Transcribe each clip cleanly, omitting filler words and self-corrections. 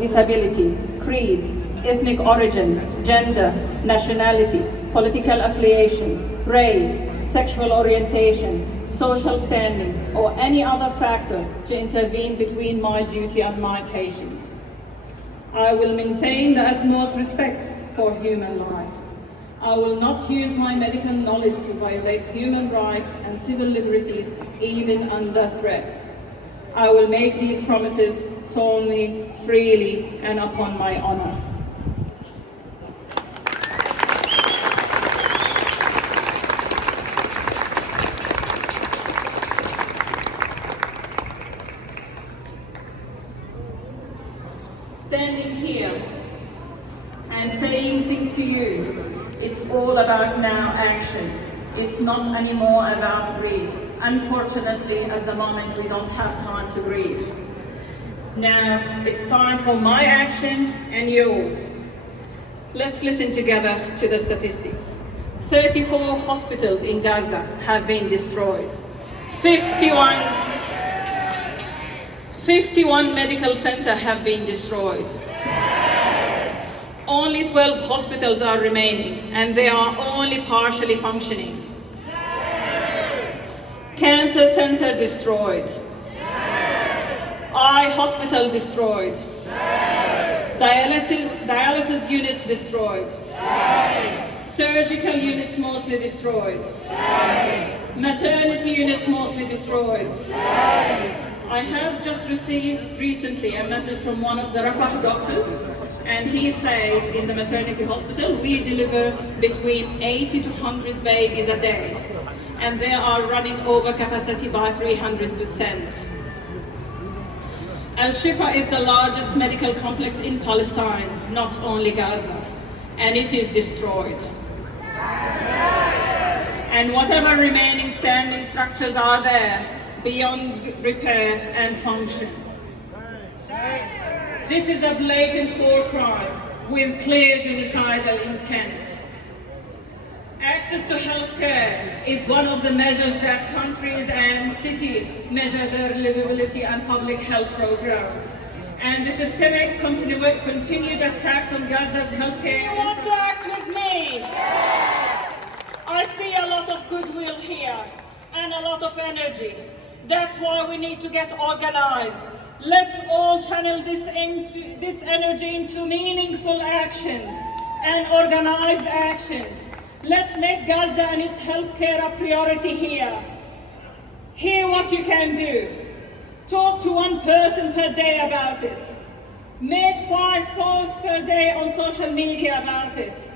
disability, creed, ethnic origin, gender, nationality, political affiliation, race, sexual orientation, social standing, or any other factor to intervene between my duty and my patient. I will maintain the utmost respect for human life. I will not use my medical knowledge to violate human rights and civil liberties, even under threat. I will make these promises solemnly, freely, and upon my honor. Standing here and saying things to you, it's all about now action. It's not anymore about grief. Unfortunately, at the moment, we don't have time to grieve. Now, it's time for my action and yours. Let's listen together to the statistics. 34 hospitals in Gaza have been destroyed. 51 medical centers have been destroyed. Only 12 hospitals are remaining, and they are only partially functioning. Cancer center destroyed. Eye hospital destroyed. Dialysis units destroyed. Surgical units mostly destroyed. Maternity units mostly destroyed. I have just received recently a message from one of the Rafah doctors, and he said in the maternity hospital we deliver between 80 to 100 babies a day, and they are running over capacity by 300%. Al-Shifa is the largest medical complex in Palestine, not only Gaza, and it is destroyed. And whatever remaining standing structures are there, beyond repair and function. This is a blatant war crime with clear genocidal intent. Access to health care is one of the measures that countries and cities measure their livability and public health programs. And the systemic continued attacks on Gaza's health care. You want to act with me? I see a lot of goodwill here and a lot of energy. That's why we need to get organized. Let's all channel this energy into meaningful actions and organized actions. Let's make Gaza and its healthcare a priority here. Hear what you can do. Talk to one person per day about it. Make 5 posts per day on social media about it.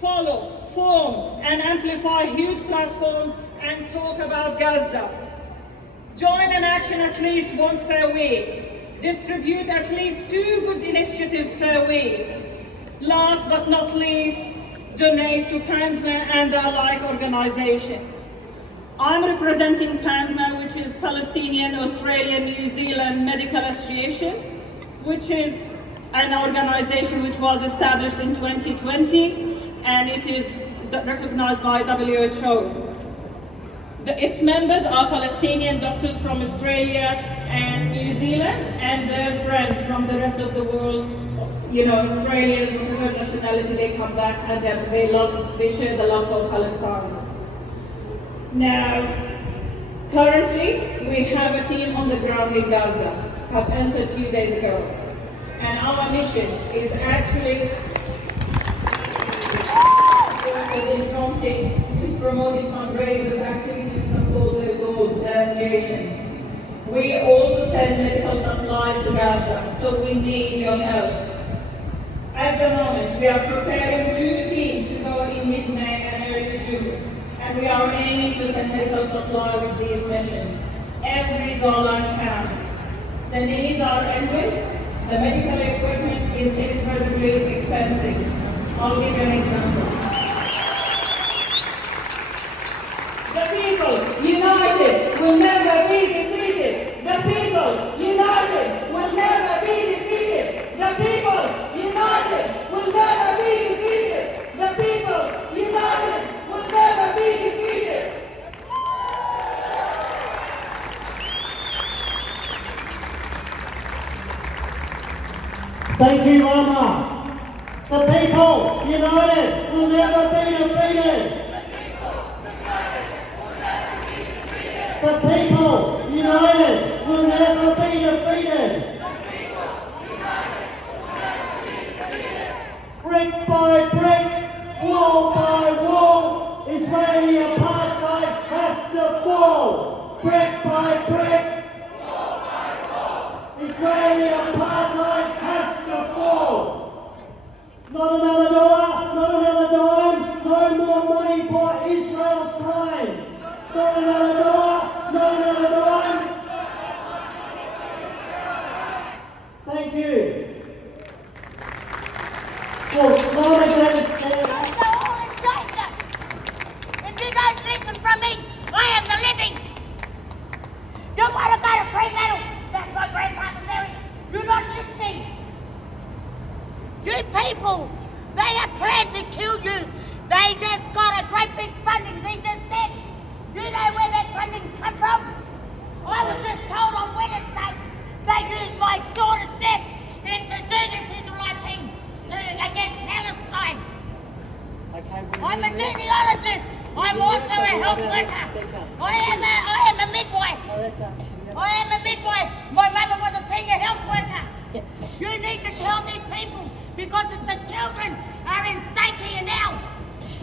Follow, form, and amplify huge platforms and talk about Gaza. Join an action at least once per week. Distribute at least 2 good initiatives per week. Last but not least, donate to PANSMA and alike organizations. I'm representing PANSMA, which is Palestinian Australian New Zealand Medical Association, which is an organization which was established in 2020, and it is recognized by WHO. Its members are Palestinian doctors from Australia and New Zealand and their friends from the rest of the world. You know, Australians, whatever nationality, they come back and they share the love for Palestine. Now, currently, we have a team on the ground in Gaza, have entered a few days ago. And our mission is actually promoting fundraisers, activities to support their goals and associations. We also send medical supplies to Gaza, so we need your help. At the moment, we are preparing 2 teams to go in mid-May and early June, and we are aiming to send medical supply with these missions. Every dollar counts. The needs are endless. The medical equipment is incredibly expensive. I'll give you an example. The people united will never be defeated. The people united will never be defeated. The people united will never be defeated. The people united will never be defeated. Thank you, Lama. The people united will never be defeated. The people united will never be defeated. Brick by brick, wall by wall, Israeli apartheid has to fall. Brick by brick, wall by wall, Israeli apartheid has to fall. Not another dollar, not another dime, no more money for Israel's crimes. Not another dollar, not another dime. Thank you. Well, if you don't listen from me, I am the living. You want to go to prenatal? That's my grandfather's area. You're not listening. You people, they have planned to kill you. They just got a great big funding. They just said, you know where that funding come from? I was just told on Wednesday they used my daughter's death to do this Israelite thing against Palestine. I'm a genealogist. I'm also a health worker. I am a midwife. I am a midwife. My mother was a senior health worker. You need to tell these people because the children are in stake here now.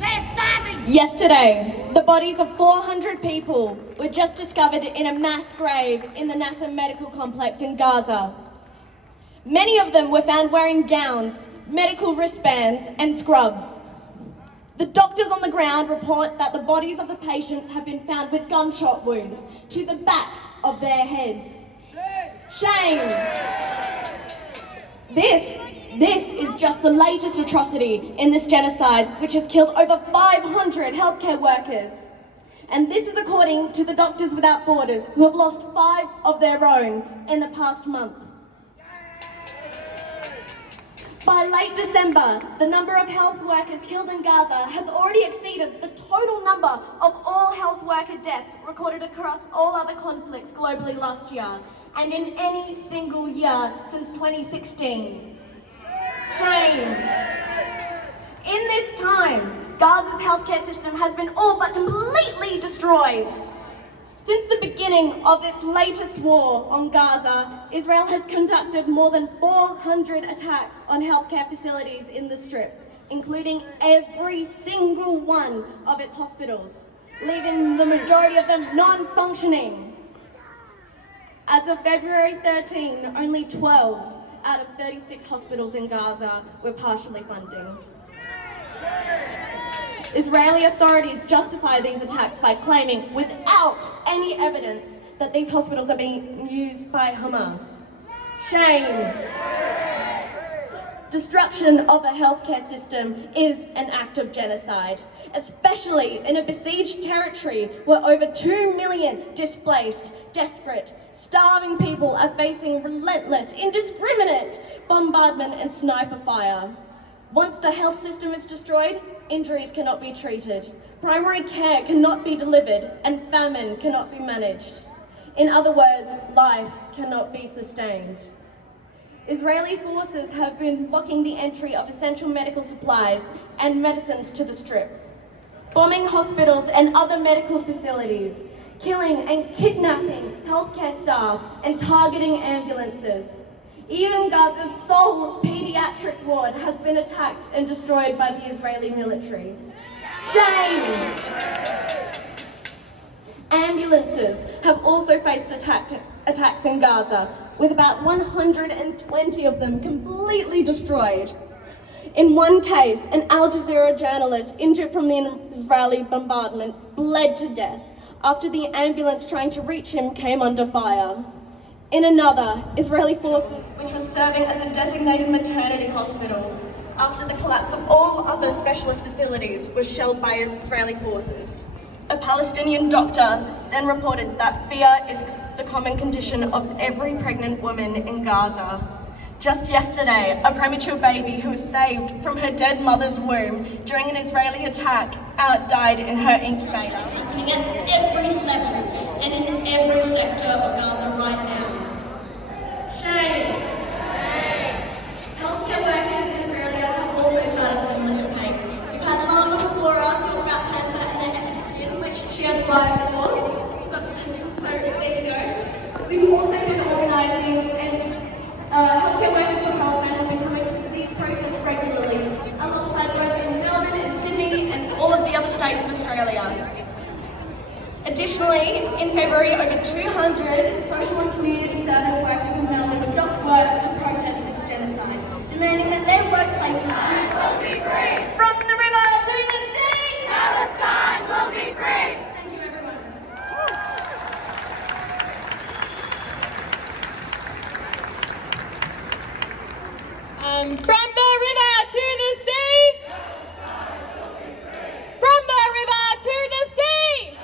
They're starving. Yesterday, the bodies of 400 people were just discovered in a mass grave in the Nasser Medical Complex in Gaza. Many of them were found wearing gowns, medical wristbands and scrubs. The doctors on the ground report that the bodies of the patients have been found with gunshot wounds to the backs of their heads. Shame! This is just the latest atrocity in this genocide, which has killed over 500 healthcare workers. And this is according to the Doctors Without Borders, who have lost 5 of their own in the past month. By late December, the number of health workers killed in Gaza has already exceeded the total number of all health worker deaths recorded across all other conflicts globally last year, and in any single year since 2016. Shame. In this time, Gaza's healthcare system has been all but completely destroyed. Since the beginning of its latest war on Gaza, Israel has conducted more than 400 attacks on healthcare facilities in the Strip, including every single one of its hospitals, leaving the majority of them non-functioning. As of February 13, only 12 out of 36 hospitals in Gaza were partially funding. Israeli authorities justify these attacks by claiming, without any evidence, that these hospitals are being used by Hamas. Shame! Destruction of a healthcare system is an act of genocide, especially in a besieged territory where over 2 million displaced, desperate, starving people are facing relentless, indiscriminate bombardment and sniper fire. Once the health system is destroyed, injuries cannot be treated, primary care cannot be delivered, and famine cannot be managed. In other words, life cannot be sustained. Israeli forces have been blocking the entry of essential medical supplies and medicines to the Strip, bombing hospitals and other medical facilities, killing and kidnapping healthcare staff, and targeting ambulances. Even Gaza's sole pediatric ward has been attacked and destroyed by the Israeli military. Shame! Ambulances have also faced attacks in Gaza, with about 120 of them completely destroyed. In one case, an Al Jazeera journalist injured from the Israeli bombardment bled to death after the ambulance trying to reach him came under fire. In another, Israeli forces, which was serving as a designated maternity hospital after the collapse of all other specialist facilities, was shelled by Israeli forces. A Palestinian doctor then reported that fear is the common condition of every pregnant woman in Gaza. Just yesterday, a premature baby who was saved from her dead mother's womb during an Israeli attack died in her incubator. Happening at every level and in every sector of Gaza right now. Shame. Health In February, over 200 social and community service workers in Melbourne stopped work to protest this genocide, demanding that their workplaces will be free. From the river to the sea, Palestine will be free. Thank you, everyone. From the river to the sea. From the river to the sea.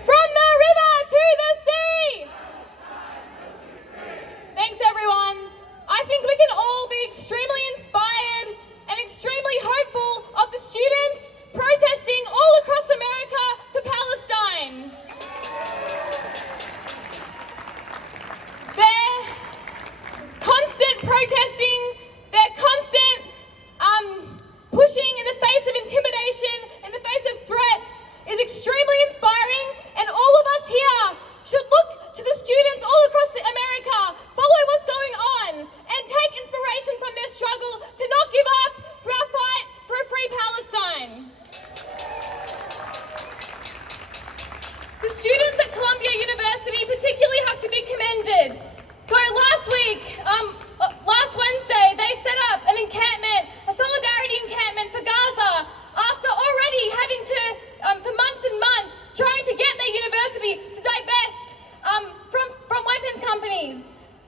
From the river to the sea. Thanks, everyone. I think we can all be extremely inspired and extremely hopeful of the students protesting all across America for Palestine. Their constant protesting, their constant pushing in the face of intimidation, in the face of threats, is extremely inspiring, and all of us here should look to the students all across America, follow what's going on, and take inspiration from their struggle to not give up for our fight for a free Palestine. The students at Columbia University particularly have to be commended. So last Wednesday, they set up an encampment, a solidarity encampment for Gaza, after already having to, for months and months, trying to get their university to divest from weapons companies.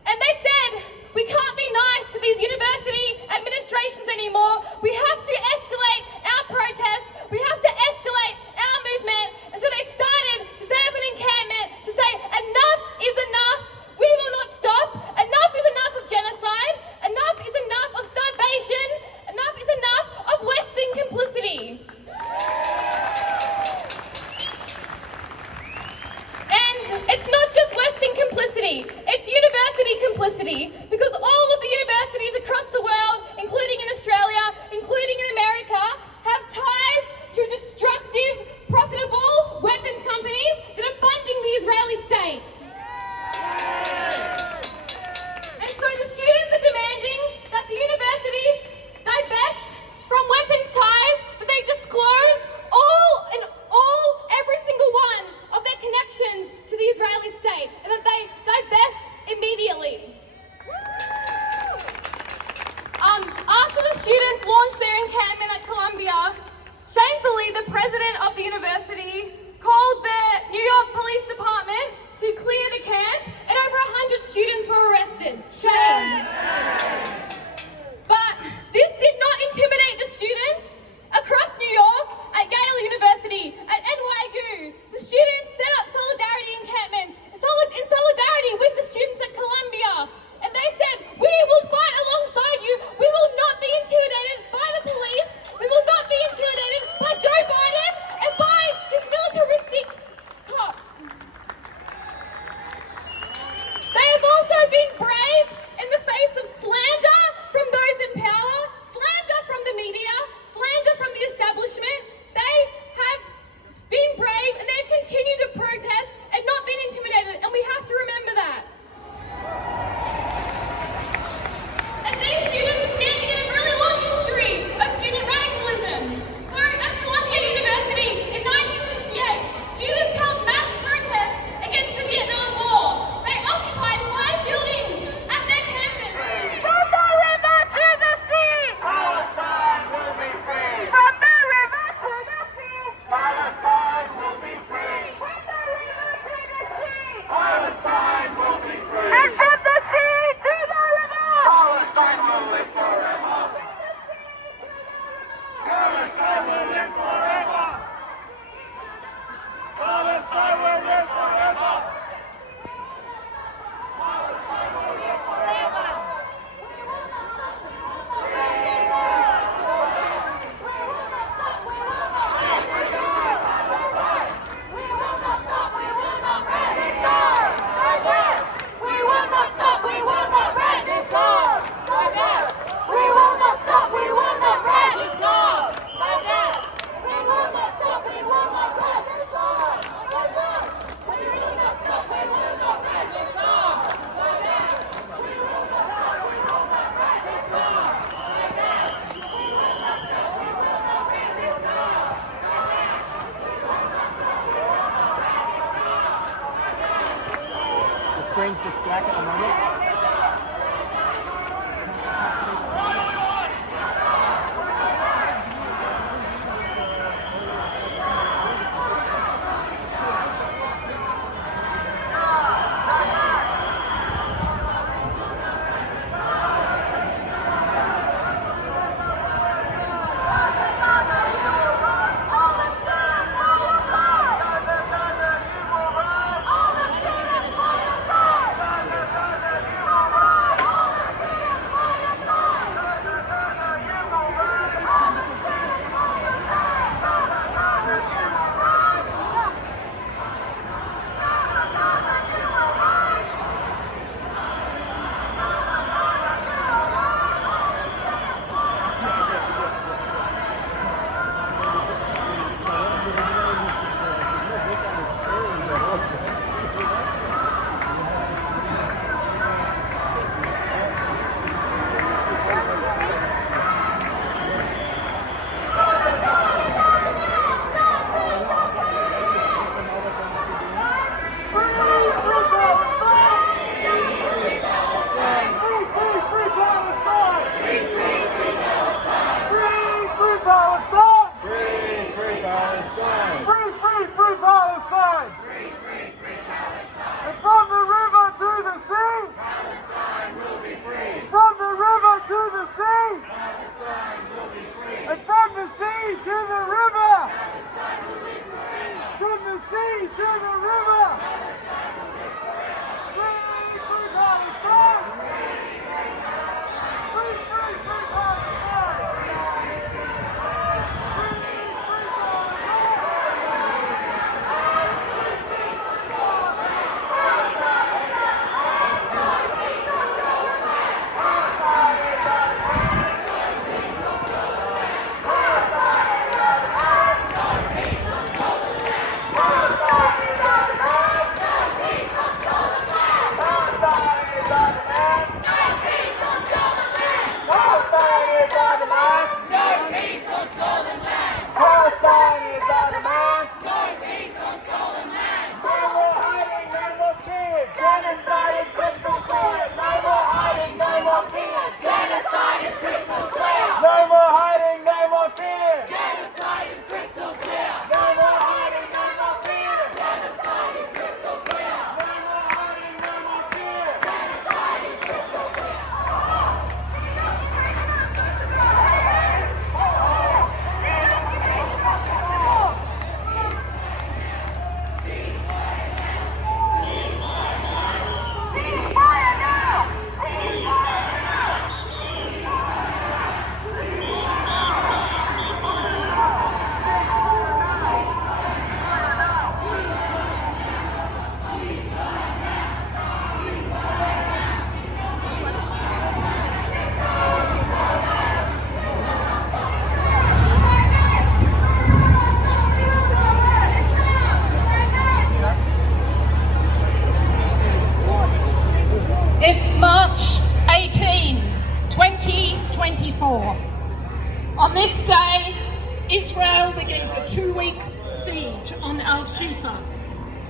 And they said, we can't be nice to these university administrations anymore. We have to escalate our protests. We have to escalate our movement. And so they started to set up an encampment to say, enough is enough. We will not stop. Enough is enough of genocide. Enough is enough of starvation. Enough is enough of Western complicity. And it's not just Western complicity, it's university complicity, because all of the universities across the world, including in Australia, including in America, have ties to destructive, profitable weapons companies that are funding the Israeli state. And so the students are demanding that the universities divest from weapons ties, that they disclose every single one of their connections to the Israeli state, and that they divest immediately. After the students launched their encampment at Columbia, shamefully the president of the university called the New York Police Department to clear the camp, and over 100 students were arrested. Shame. But this did not intimidate the students across New York, at Yale University, at NYU. The students set up solidarity encampments in solidarity with the students at Columbia. And they said, we will fight alongside you. We will not be intimidated by the police. We will not be intimidated by Joe Biden and by his militaristic cops. They have also been brave in the face of back at the moment. It's March 18, 2024. On this day, Israel begins a 2-week siege on Al-Shifa,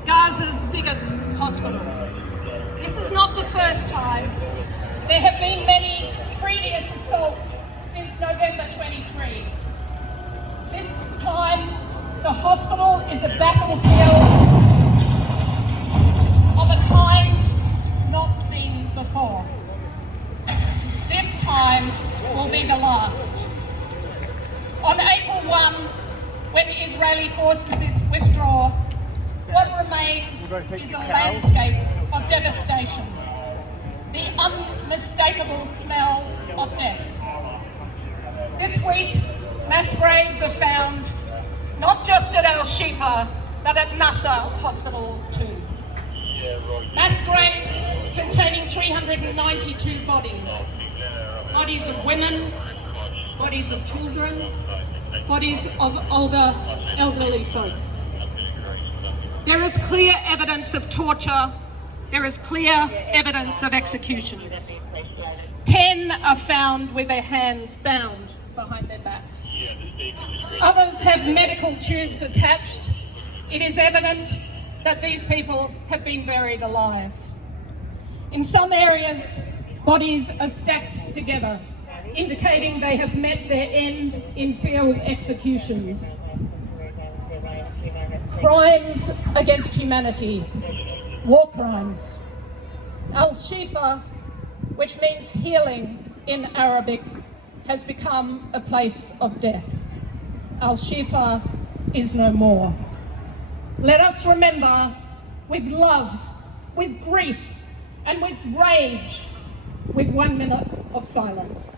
Gaza's biggest hospital. This is not the first time. There have been many previous assaults since November 23. This time, the hospital is a battlefield of a kind not seen before. This time will be the last. On April 1, when Israeli forces withdraw, what remains is a landscape of devastation, the unmistakable smell of death. This week, mass graves are found not just at Al-Shifa, but at Nasser Hospital too. Mass graves containing 392 bodies. Bodies of women, bodies of children, bodies of elderly folk. There is clear evidence of torture. There is clear evidence of executions. 10 are found with their hands bound behind their backs. Others have medical tubes attached. It is evident that these people have been buried alive. In some areas, bodies are stacked together, indicating they have met their end in field executions. Crimes against humanity, war crimes. Al-Shifa, which means healing in Arabic, has become a place of death. Al-Shifa is no more. Let us remember with love, with grief, and with rage, with 1 minute of silence.